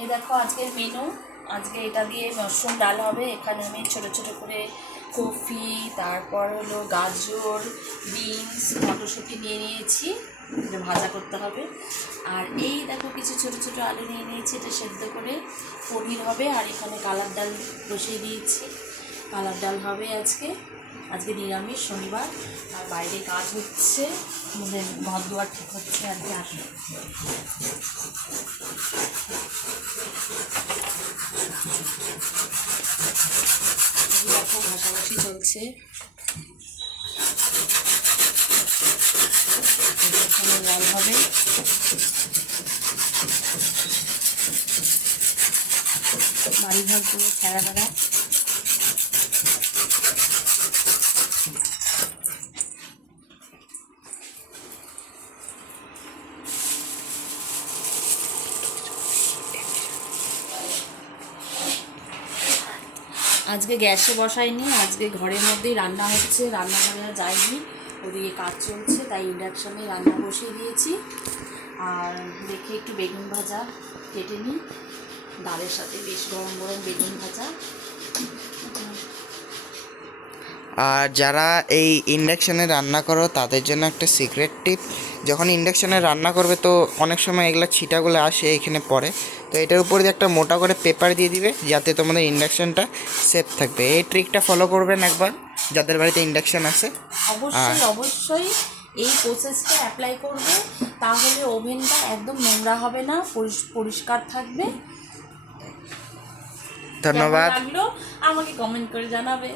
এই দেখো আজকের মেনু। আজকে এটা দিয়ে মাশরুম ডাল হবে। এখানে আমি ছোটো ছোটো করে কফি, তারপর হলো গাজর, বিনস, মটরশুঁটি নিয়ে নিয়েছি, এটা ভাজা করতে হবে। আর এই দেখো কিছু ছোটো ছোটো আলু নিয়ে নিয়েছি, এটা সেদ্ধ করে পনির হবে। আর এখানে কালার ডাল বসিয়ে দিয়েছি, কালার ডাল হবে আজকে। আজকে নিরামিষ, শনিবার। আর বাইরে কাজ হচ্ছে, মানে ঘর দুয়ার ঠিক হচ্ছে আর কি। আসলে দেখো ঘষাঘষি চলছে, এখানে জল হবে। বাড়িঘর পুরো ছেঁড়া বেড়া। আজকে গ্যাসে বসাইনি, আজকে ঘরের মধ্যেই রান্না হচ্ছে, রান্নাঘরে আর যাইনি, ওদিকে কাজ চলছে, তাই ইন্ডাকশানে রান্না বসিয়ে দিয়েছি। আর দেখে একটু বেগুন ভাজা কেটে নিই, ডালের সাথে বেশ গরম গরম বেগুন ভাজা। আর যারা এই ইন্ডাকশানে রান্না করো তাদের জন্য একটা সিক্রেট টিপ, যখন ইন্ডাকশানে রান্না করবে তো অনেক সময় এগুলো ছিটাগুলো আসে এখানে পড়ে, তো এটার উপর দিয়ে একটা মোটা করে পেপার দিয়ে দিবে যাতে তোমাদের ইন্ডাকশানটা সেফ থাকবে। এই ট্রিকটা ফলো করবেন একবার যাদের বাড়িতে ইন্ডাকশান আছে। অবশ্যই অবশ্যই এই প্রসেসটা অ্যাপ্লাই করবে, তাহলে ওভেনটা একদম নোংরা হবে না, পরিষ্কার থাকবে। কেমন ধন্যবাদ। লাগলো আমাকে কমেন্ট করে জানাবে।